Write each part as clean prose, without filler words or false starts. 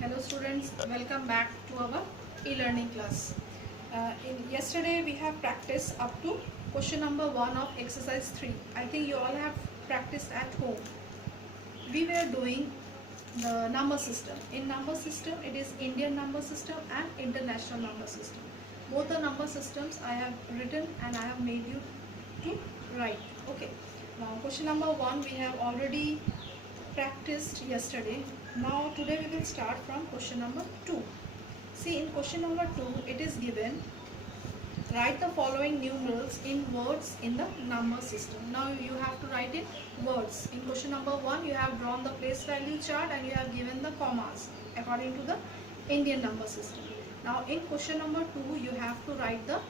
Hello students, welcome back to our e-learning class. In yesterday we have practiced up to question number 1 of exercise 3. I think you all have practiced at home. We were doing the number system. In number system it is Indian number system and international number system. Both the number systems I have written and I have made you to write. Okay. Now question number 1 we have already practiced yesterday. Now today we will start from question number 2. See, in question number 2 it is given, write the following numerals in words in the number system. Now you have to write in words. In question number 1 you have drawn the place value chart and you have given the commas according to the Indian number system. Now in question number 2 you have to write the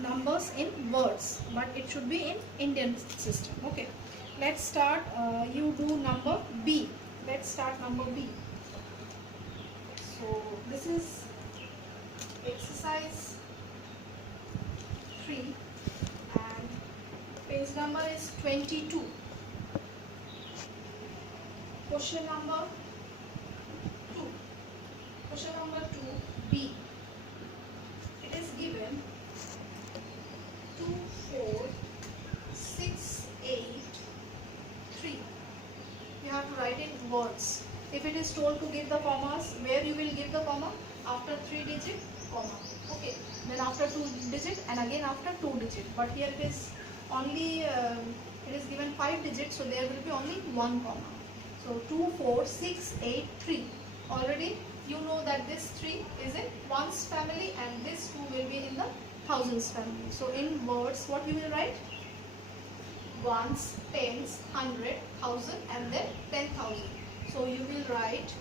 numbers in words, but it should be in Indian system. Okay, let's start. You do number B. Let's start number B. So this is exercise 3 and page number is 22. Question number 2. Question number 2 B. It is given 2, 4, 6, 8, 3. You have to write in words. If it is told to give the commas, where you will give the comma? After 3-digit comma. Okay. Then after 2-digit and again after 2-digit. But here it is only it is given 5 digits, so there will be only one comma. So 2, 4, 6, 8, 3. Already you know that this 3 is in ones family and this 2 will be in the thousands family. So in words what you will write? Ones, tens, 100, 1000 and then 10,000. So you will write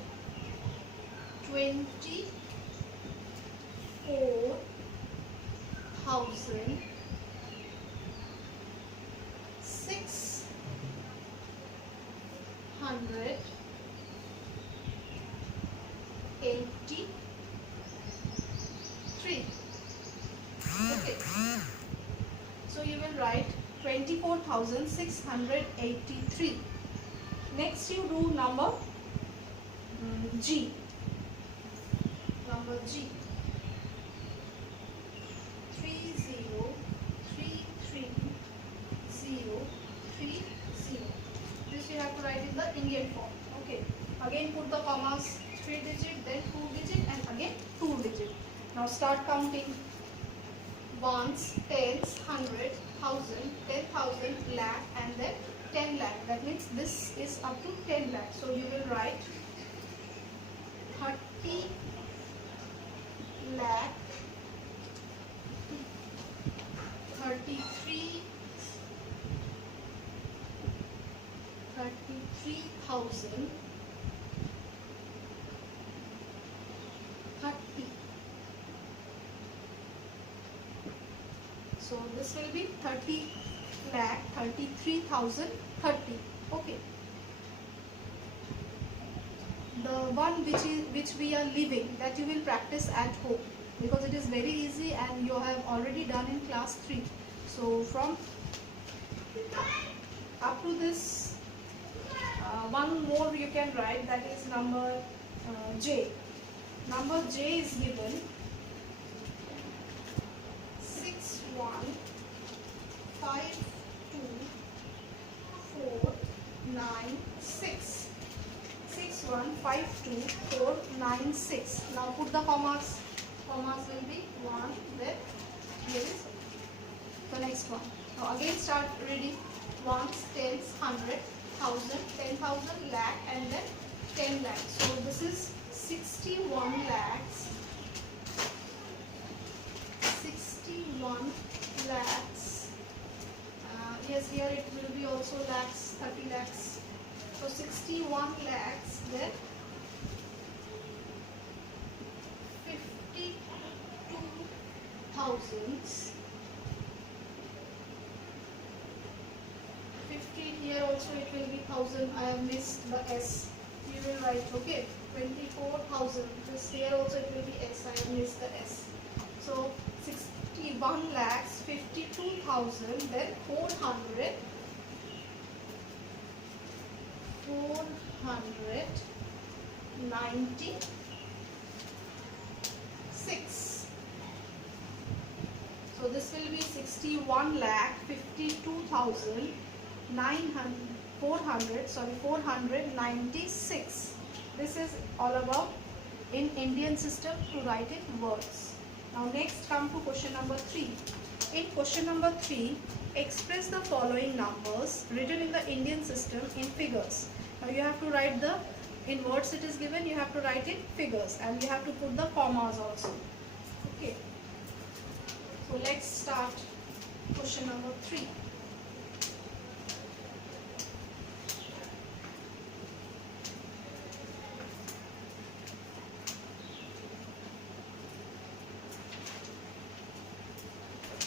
24,683. Okay. So you will write 24,683. Next you do number G. Number G. 3033030. This you have to write in the Indian form. Okay. Again put the commas, 3-digit, then 2-digit and again 2-digit. Now start counting. Ones, tens, 100, 1000, 10,000, lakh and then 10 lakh. That means this is up to 10 lakh. So you will write 30 lakh, 33,000, 30. So this will be 30 lakh 33,030. Okay. The one which we are leaving, that you will practice at home because it is very easy and you have already done in class 3. So from up to this one more you can write, that is number J. Number J is given 6152,496. 6152,496. Now put the commas. Commas will be 1, then here is the next one. Now again start reading. Ones, tens, 100, 1000, 10,000, lakh and then 10 lakhs. So this is 61 lakhs. 61 lakhs. Yes, here it will be also lakhs, 30 lakhs. So 61 lakhs, then 52,000. 50 here also it will be 1000. I have missed the S. You will write, okay, 24,000. This here also it will be S. I have missed the S. So 61 lakhs 52,000, then 400 400 96. So this will be 496. This is all about in Indian system to write in words. Now next come to question number 3. In question number 3, express the following numbers written in the Indian system in figures. Now you have to write the, in words it is given, you have to write in figures, and you have to put the commas also. Okay. So let's start question number 3.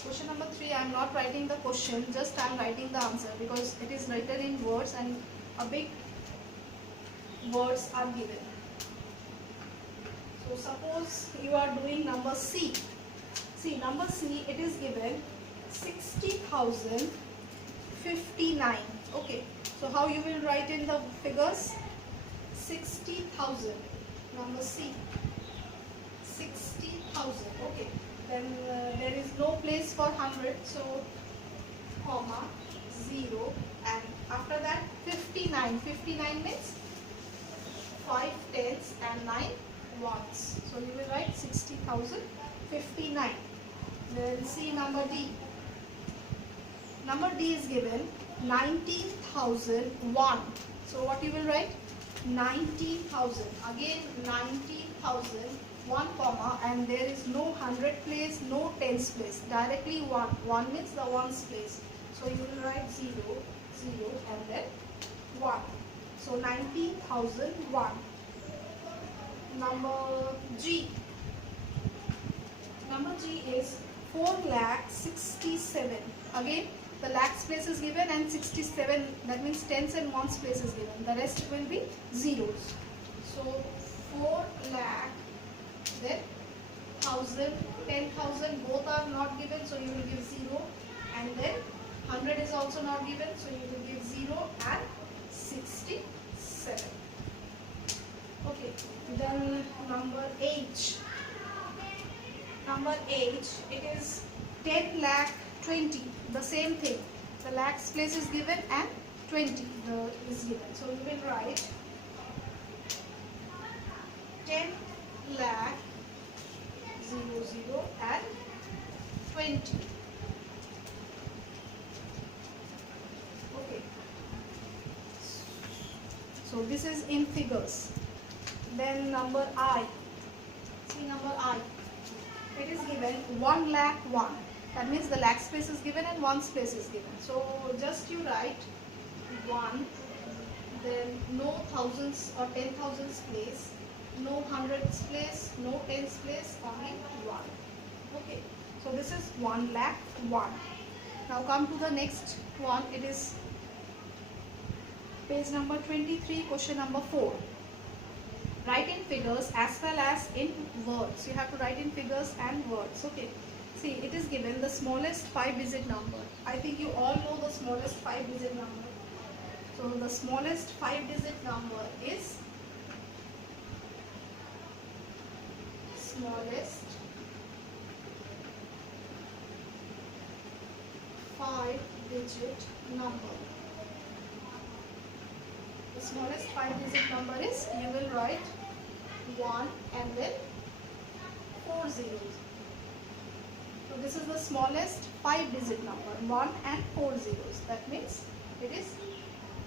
Question number 3, I am not writing the question, just I am writing the answer because it is written in words and a big words are given. So suppose you are doing number C. See, number C, it is given 60,059. Okay, so how you will write in the figures? 60,000. Number C, 60,000. Okay, then there is no place for 100, so comma 0, and after that 59. 59 means 5 tens and 9 ones. So you will write 60,059. Then see number D. Number D is given 19,001. So what you will write? 19,000. Again 19,000. 1 comma, and there is no 100 place, no tens place. Directly 1. 1 means the ones place. So you will write 0, 0 and then 1. So 19,001. Number G. Number G is 4,67,000. Again, the lakhs place is given and 67, that means tens and ones place is given. The rest will be zeros. So 4 lakh, then 1,000, 10,000, both are not given, so you will give 0. And then 100 is also not given, so you will give 0 and 67. Okay, then number H. Number H, it is 10 lakh 20. The same thing. The lakhs place is given and 20 is given. So you will write 10 lakh 00 and 20. Okay. So this is in figures. Then number I. See number I. It is given 1 lakh 1. That means the lakh space is given and 1 space is given. So just you write 1, then no thousands or 10,000s place, no hundreds place, no tens place, only 1. Okay. So this is 1 lakh 1. Now come to the next one. It is page number 23, question number 4. Write in figures as well as in words. You have to write in figures and words. Okay. See, it is given the smallest 5-digit number. I think you all know the smallest 5-digit number. So the smallest 5-digit number is smallest 5-digit number. The smallest 5-digit number is, you will write 1 and then 4 zeros. So this is the smallest 5-digit number, 1 and 4 zeros. That means it is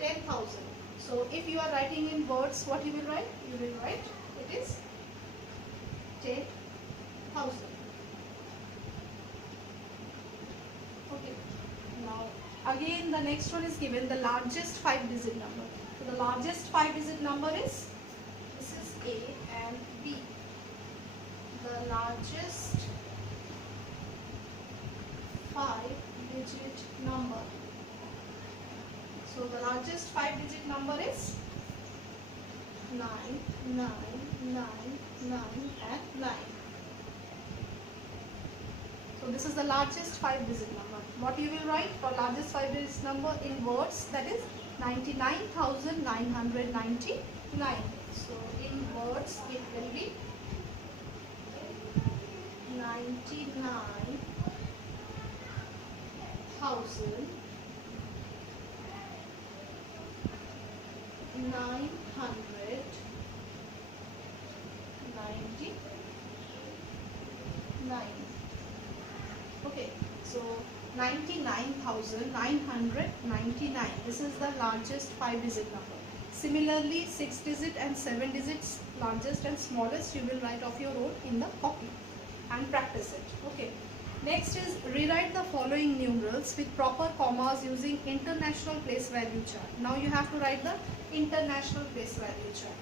10,000. So if you are writing in words, what you will write? You will write it is 10,000. Okay. Now again the next one is given the largest 5-digit number. So the largest 5-digit number is, this is A and B. The largest 5-digit number. So the largest 5-digit number is 9, 9, 9, 9 and 9. So this is the largest 5-digit number. What you will write for largest 5-digit number in words? That is 99,999. So in thirds, it will be 99,999. Okay, so 99,999. This is the largest 5-digit number. Similarly, 6-digit and 7 digits, largest and smallest, you will write off your own in the copy and practice it. Okay. Next is rewrite the following numerals with proper commas using international place value chart. Now you have to write the international place value chart.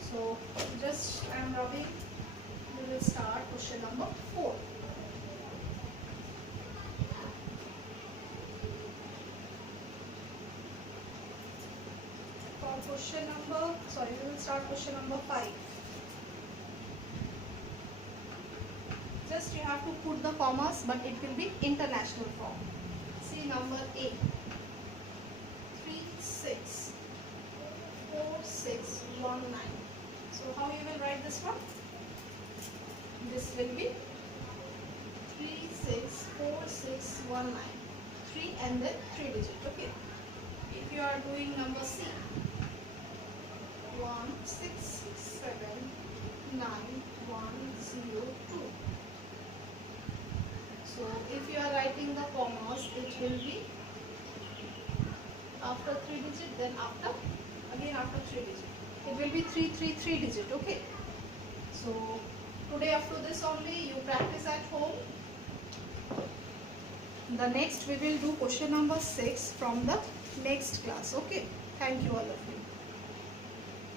So just I am rubbing. We will start question number 4. We will start question number 5. Just you have to put the commas, but it will be international form. See number A. 364619. So how you will write this one? This will be 364619. 3 and then 3 digit. Okay. If you are doing number C. 1679102. So if you are writing the commas, it will be after 3 digit, then after 3 digit. It will be 3 digit. Okay. So today up to this only, you practice at home. The next we will do question number 6 from the next class. Okay. Thank you all of you.